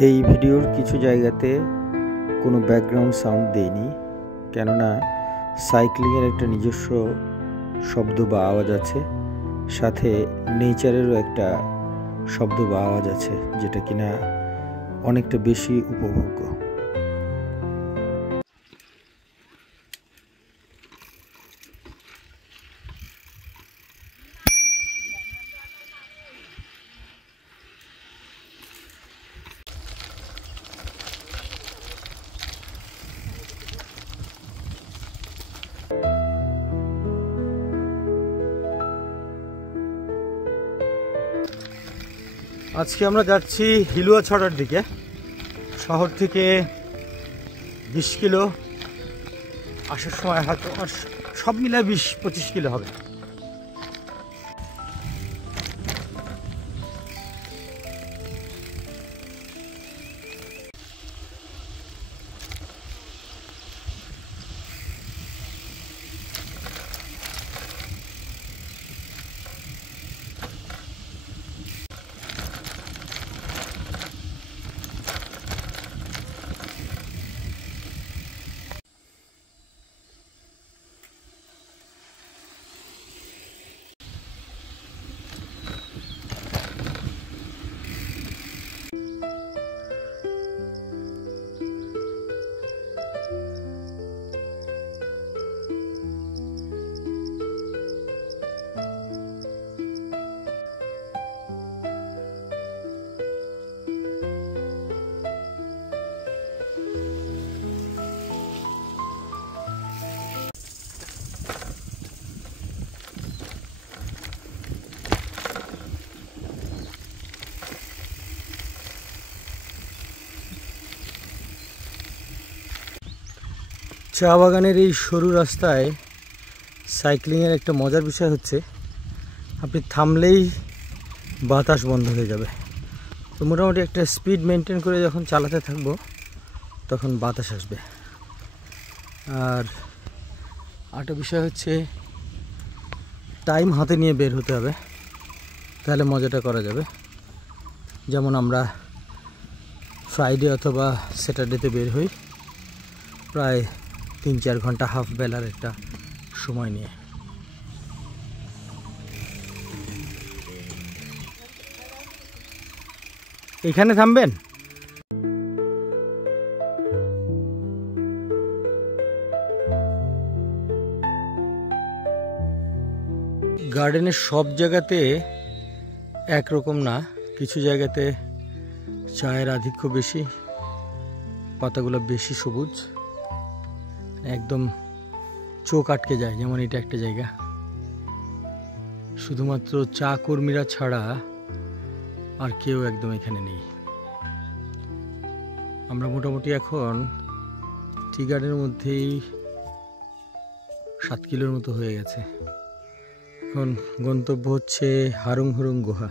এই ভিডিওর কিছু জায়গাতে কোনো ব্যাকগ্রাউন্ড সাউন্ড দেইনি, কেননা সাইক্লিংয়ের একটা নিজস্ব শব্দ বা আওয়াজ আছে, সাথে নেচারেরও একটা শব্দ বা আওয়াজ আছে, যেটা কিনা অনেকটা বেশি উপভোগ্য। আজকে আমরা যাচ্ছি হিলুয়াছড়ার দিকে। শহর থেকে 20 কিলো, আসার সময় হয়তো সব মিলায় 20-25 কিলো হবে। চা বাগানের এই সরু রাস্তায় সাইক্লিংয়ের একটা মজার বিষয় হচ্ছে, আপনি থামলেই বাতাস বন্ধ হয়ে যাবে। তো মোটামুটি একটা স্পিড মেনটেন করে যখন চালাতে থাকবো তখন বাতাস আসবে। আর আরেকটা বিষয় হচ্ছে, টাইম হাতে নিয়ে বের হতে হবে, তাহলে মজাটা করা যাবে। যেমন আমরা ফ্রাইডে অথবা স্যাটারডেতে বের হই প্রায় 3-4 ঘন্টা হাফ বেলার একটা সময় নিয়ে। এখানে থামবেন? গার্ডেনের সব জায়গাতে একরকম না, কিছু জায়গাতে চায়ের আধিক্য বেশি, পাতাগুলো বেশি সবুজ, একদম চোখ আটকে যায়। যেমন এটা একটা জায়গা, শুধুমাত্র চা কর্মীরা ছাড়া আর কেউ একদম এখানে নেই। আমরা মোটামুটি এখন টি গার্ডেনের মধ্যেই 7 কিলোর মতো হয়ে গেছে। এখন গন্তব্য হচ্ছে হারুং হুরুং গুহা।